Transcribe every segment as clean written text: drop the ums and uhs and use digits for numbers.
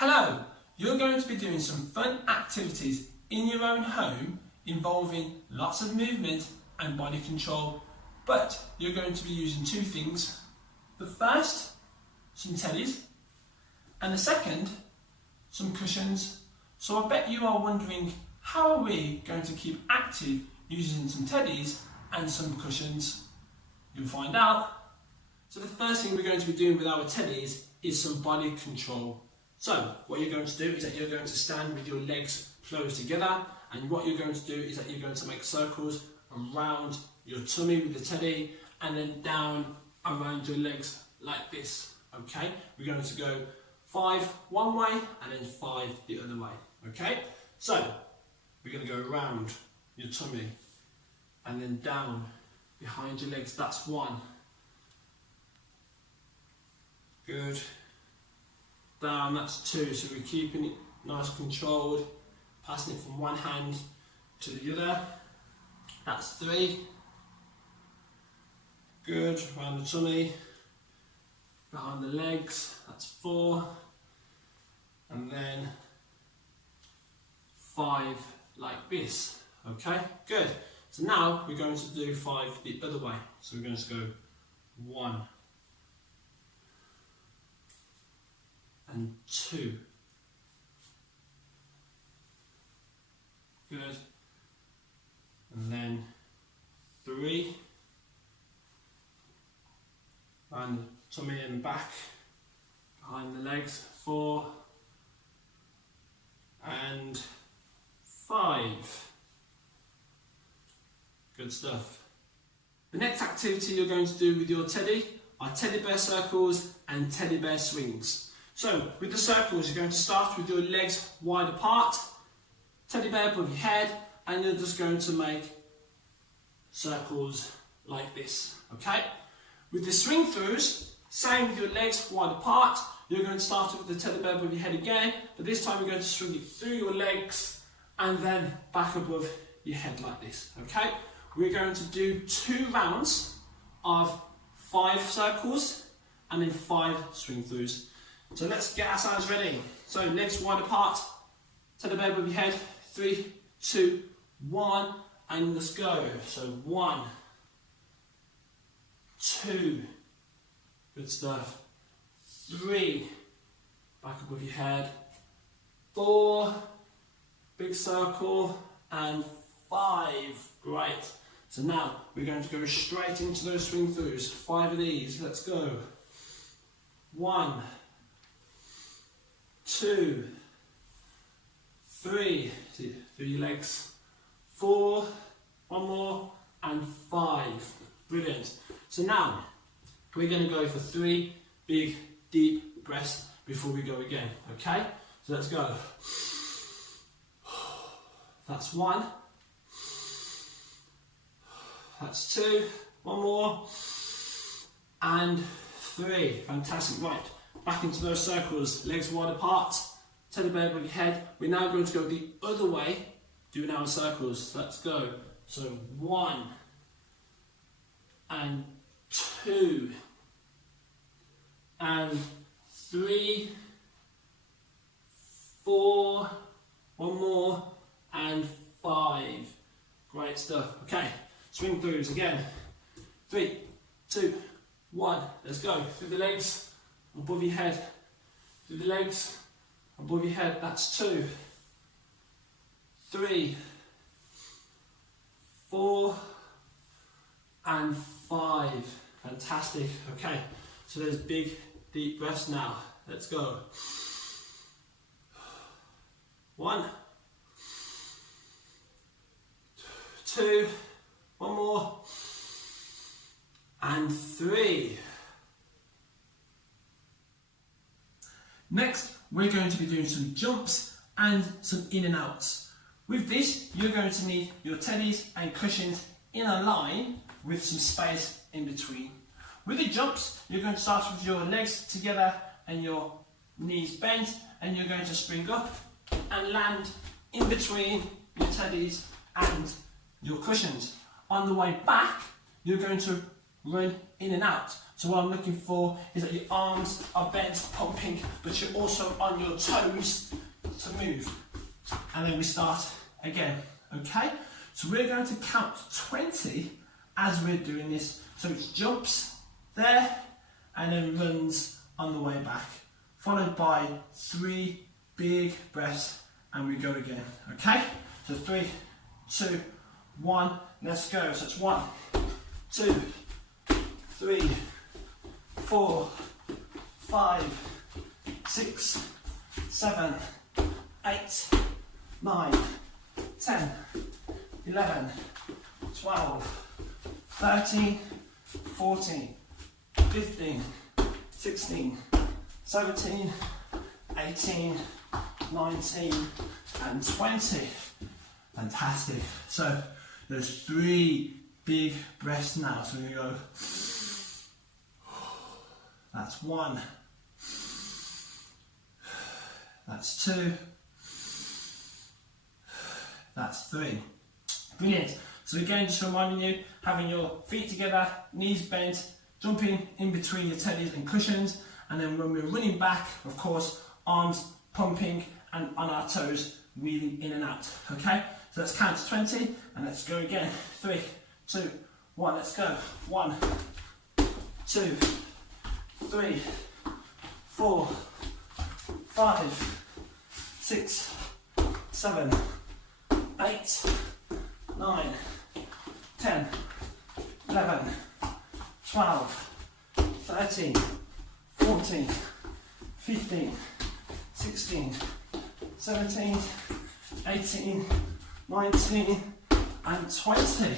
Hello, you're going to be doing some fun activities in your own home involving lots of movement and body control, but you're going to be using two things. The first, some teddies, and the second, some cushions. So I bet you are wondering, how are we going to keep active using some teddies and some cushions? You'll find out. So the first thing we're going to be doing with our teddies is some body control. So what you're going to do is that you're going to stand with your legs close together, and what you're going to do is that you're going to make circles around your tummy with the teddy and then down around your legs like this. Okay, we're going to go 5 one way and then 5 the other way. Okay, so we're going to go around your tummy and then down behind your legs. That's 1. Good. Down, that's 2. So we're keeping it nice controlled, passing it from one hand to the other. That's 3. Good. Around the tummy, behind the legs. That's 4. And then 5 like this. Okay, good. So now we're going to do 5 the other way. So we're going to go 1 and 2. Good. And then 3. Around the tummy and back, behind the legs. 4 and 5. Good stuff. The next activity you're going to do with your teddy are teddy bear circles and teddy bear swings. So with the circles, you're going to start with your legs wide apart, teddy bear above your head, and you're just going to make circles like this, okay? With the swing throughs, same with your legs wide apart, you're going to start with the teddy bear above your head again, but this time you're going to swing it through your legs and then back above your head like this, okay? We're going to do 2 rounds of 5 circles and then 5 swing throughs. So let's get ourselves ready. So legs wide apart, teddy bear above your head, 3, 2, 1, and let's go. So 1, 2, good stuff, 3, back above your head, 4, big circle, and 5, great. So now we're going to go straight into those swing throughs, 5 of these, let's go. 1, 2, 3, through your legs, 4, 1 more, and 5. Brilliant. So now we're going to go for 3 big deep breaths before we go again. Okay? So let's go. That's 1. That's 2. 1 more. And 3. Fantastic. Right. Back into those circles, legs wide apart, teddy bear above your head. We're now going to go the other way, doing our circles. So let's go. So 1 and 2 and 3, 4, 1 more, and 5. Great stuff. Okay, swing throughs again. 3, 2, 1. Let's go. Through the legs, above your head, through the legs, above your head, that's 2, 3, 4, and 5. Fantastic. Okay, so there's big, deep breaths now. Let's go. 1, 2, 1 more, and 3. Next, we're going to be doing some jumps and some in and outs. With this, you're going to need your teddies and cushions in a line with some space in between. With the jumps, you're going to start with your legs together and your knees bent, and you're going to spring up and land in between your teddies and your cushions. On the way back, you're going to run in and out. So what I'm looking for is that your arms are bent, pumping, but you're also on your toes to move. And then we start again, okay? So we're going to count 20 as we're doing this. So it's jumps there, and then runs on the way back, followed by 3 big breaths, and we go again, okay? So 3, 2, 1, let's go. So it's 1, 2, 3, 4, 5, 6, 7, 8, 9, 10, 11, 12, 13, 14, 15, 16, 17, 18, 19, and 20. Fantastic. So there's 3 big breaths now. So we're going to go. That's 1. That's 2. That's 3. Brilliant. So again, just reminding you, having your feet together, knees bent, jumping in between your teddies and cushions, and then when we're running back, of course, arms pumping and on our toes, weaving in and out. Okay? So let's count to 20 and let's go again. 3, 2, 1, let's go. 1, 2, 3, 4, 5, 6, 7, 8, 9, 10, 11, 12, 13, 14, 15, 16, 17, 18, 19, and 20.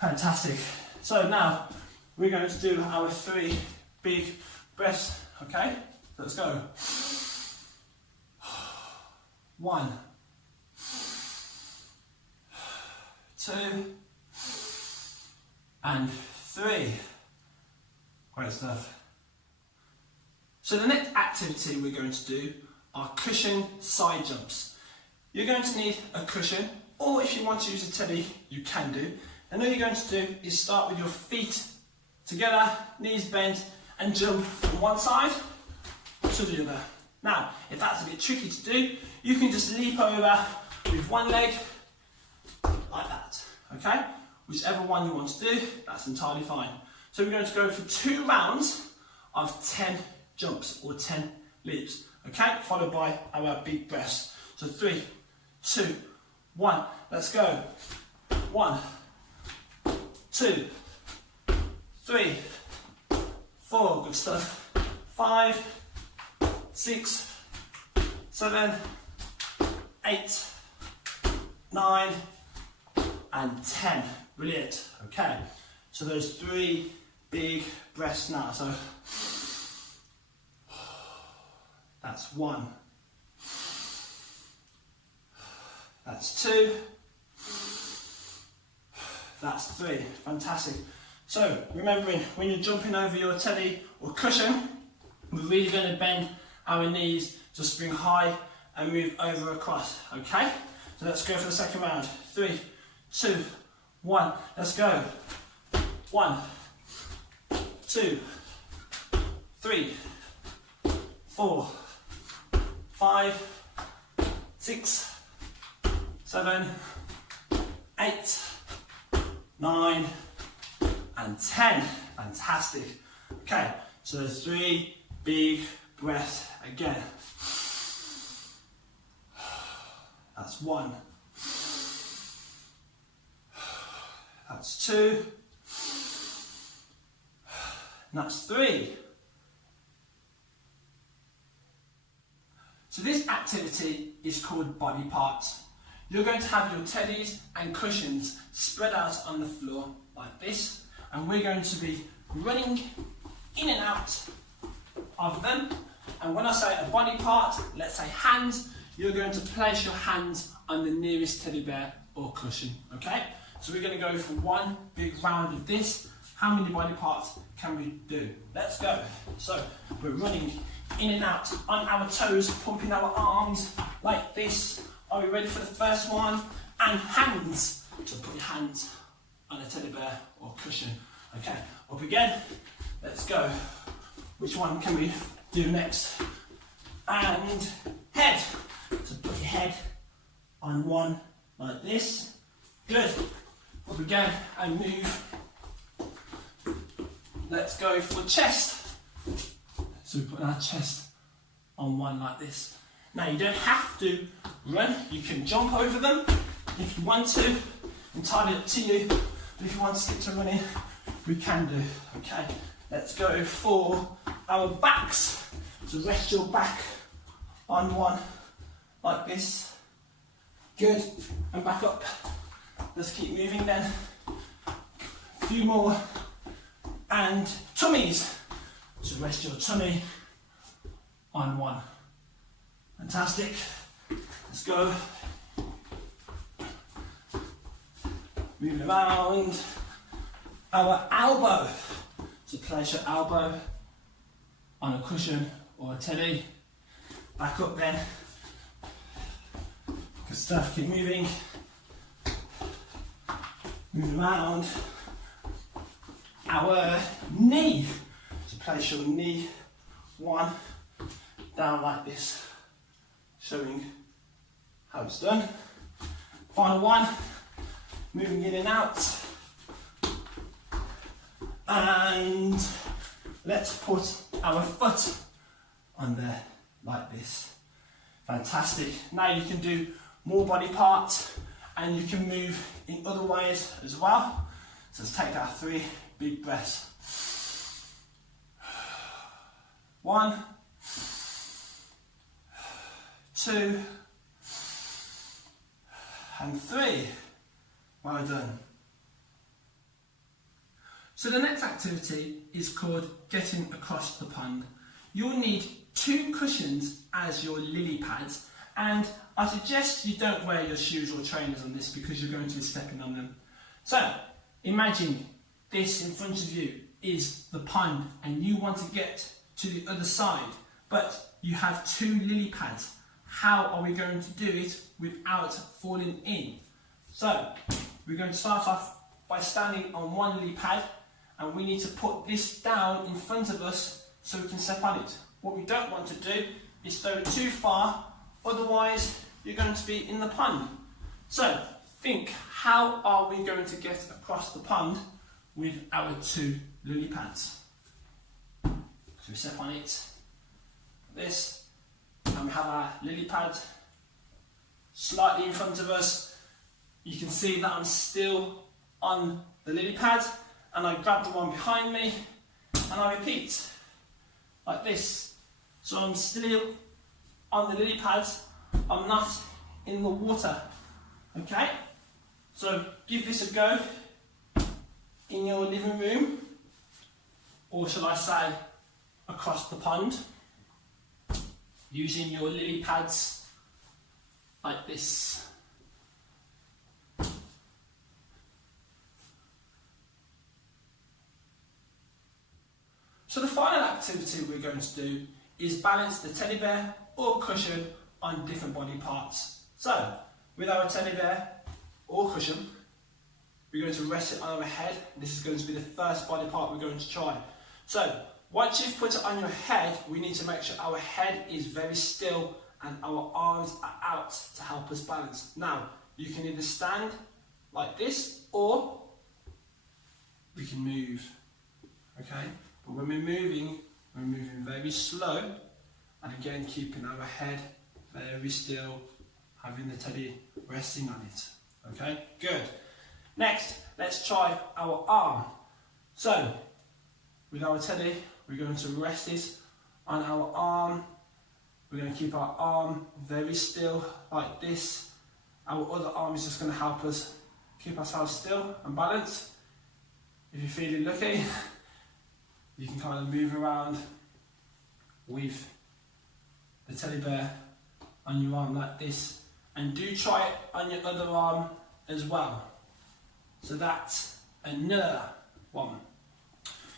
Fantastic. So now we're going to do our 3 big breaths, okay? Let's go. 1, 2, and 3. Great stuff. So the next activity we're going to do are cushion side jumps. You're going to need a cushion, or if you want to use a teddy, you can do. And all you're going to do is start with your feet together, knees bent, and jump from one side to the other. Now, if that's a bit tricky to do, you can just leap over with one leg, like that, okay? Whichever one you want to do, that's entirely fine. So we're going to go for 2 rounds of 10 jumps or 10 leaps, okay? Followed by our big breaths. So 3, 2, 1, let's go. 1, 2, 3, 4, good stuff. 5, 6, 7, 8, 9, and 10. Brilliant. Okay, so those 3 big breaths now. So that's 1. That's 2. That's 3. Fantastic. So remembering, when you're jumping over your teddy or cushion, we're really going to bend our knees to spring high and move over across. Okay? So let's go for the second round. 3, 2, 1. Let's go. 1, 2, 3, 4, 5, 6, 7, 8, 9, and 10. Fantastic. Okay, so there's 3 big breaths again. That's 1. That's 2. And that's 3. So this activity is called body parts. You're going to have your teddies and cushions spread out on the floor like this, and we're going to be running in and out of them. And when I say a body part, let's say hands, you're going to place your hands on the nearest teddy bear or cushion, okay? So we're going to go for 1 big round of this. How many body parts can we do? Let's go. So we're running in and out on our toes, pumping our arms like this. Are we ready for the first one? And hands. So put your hands on a teddy bear or cushion. Okay, up again. Let's go. Which one can we do next? And head. So put your head on one like this. Good. Up again and move. Let's go for chest. So we put our chest on one like this. Now you don't have to run, you can jump over them if you want to, entirely up to you, but if you want to stick to running, we can do. Okay, let's go for our backs. So rest your back on one like this. Good, and back up. Let's keep moving then. A few more. And tummies. So rest your tummy on one. Fantastic. Let's go. Moving around. Our elbow. So place your elbow on a cushion or a teddy. Back up then. Good stuff, keep moving. Moving around. Our knee. So place your knee one down like this, showing how it's done. Final one, moving in and out. And let's put our foot on there like this. Fantastic. Now you can do more body parts and you can move in other ways as well. So let's take our 3 big breaths. 1, 2, and 3. Well done. So the next activity is called getting across the pond. You'll need 2 cushions as your lily pads, and I suggest you don't wear your shoes or trainers on this because you're going to be stepping on them. So imagine this in front of you is the pond and you want to get to the other side, but you have 2 lily pads. How are we going to do it without falling in? So we're going to start off by standing on one lily pad, and we need to put this down in front of us so we can step on it. What we don't want to do is throw it too far, otherwise you're going to be in the pond. So think, how are we going to get across the pond with our 2 lily pads? So we step on it, this, and we have our lily pad slightly in front of us. You can see that I'm still on the lily pad, and I grab the one behind me and I repeat like this. So I'm still on the lily pads, I'm not in the water. Okay? So give this a go in your living room, or shall I say across the pond, using your lily pads like this. So the final activity we're going to do is balance the teddy bear or cushion on different body parts. So with our teddy bear or cushion, we're going to rest it on our head. This is going to be the first body part we're going to try. So once you've put it on your head, we need to make sure our head is very still and our arms are out to help us balance. Now, you can either stand like this or we can move, okay? But when we're moving very slow, and again keeping our head very still, having the teddy resting on it, okay? Good. Next, let's try our arm. So, with our teddy, we're going to rest it on our arm. We're going to keep our arm very still like this. Our other arm is just going to help us keep ourselves still and balanced. If you're feeling lucky, you can kind of move around with the teddy bear on your arm like this. And do try it on your other arm as well. So that's another one.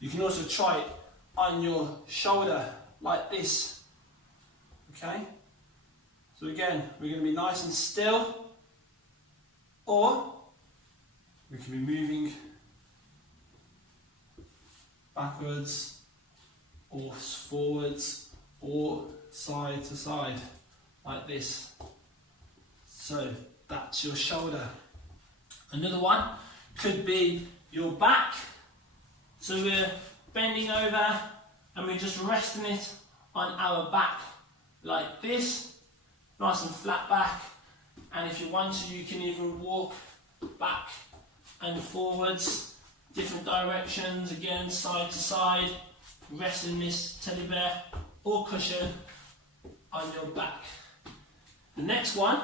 You can also try it on your shoulder like this. Okay? So again, we're going to be nice and still, or we can be moving backwards or forwards or side to side like this. So that's your shoulder. Another one could be your back. So we're bending over and we're just resting it on our back like this, nice and flat back. And if you want to, you can even walk back and forwards, different directions, again side to side, resting this teddy bear or cushion on your back. The next one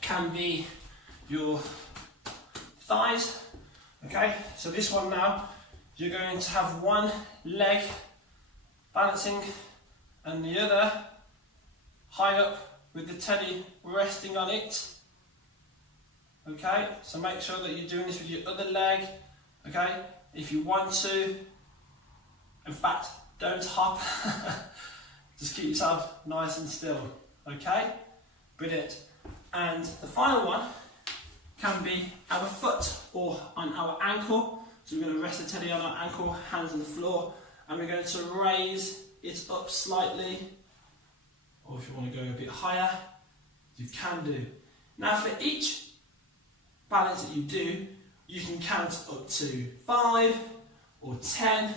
can be your thighs. Okay, so this one now, you're going to have one leg balancing and the other high up with the teddy resting on it. Okay, so make sure that you're doing this with your other leg. Okay, if you want to, in fact, don't hop. Just keep yourself nice and still. Okay, brilliant. And the final one can be our foot or on our ankle. So we're going to rest the teddy on our ankle, hands on the floor, and we're going to raise it up slightly. Or if you want to go a bit higher, you can do. Now for each balance that you do, you can count up to 5 or 10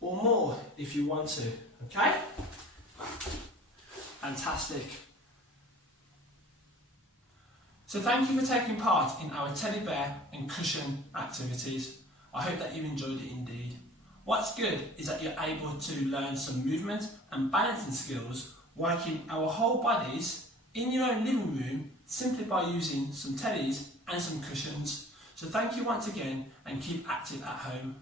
or more if you want to, okay? Fantastic. So thank you for taking part in our teddy bear and cushion activities. I hope that you enjoyed it indeed. What's good is that you're able to learn some movement and balancing skills working our whole bodies in your own living room simply by using some teddies and some cushions. So thank you once again and keep active at home.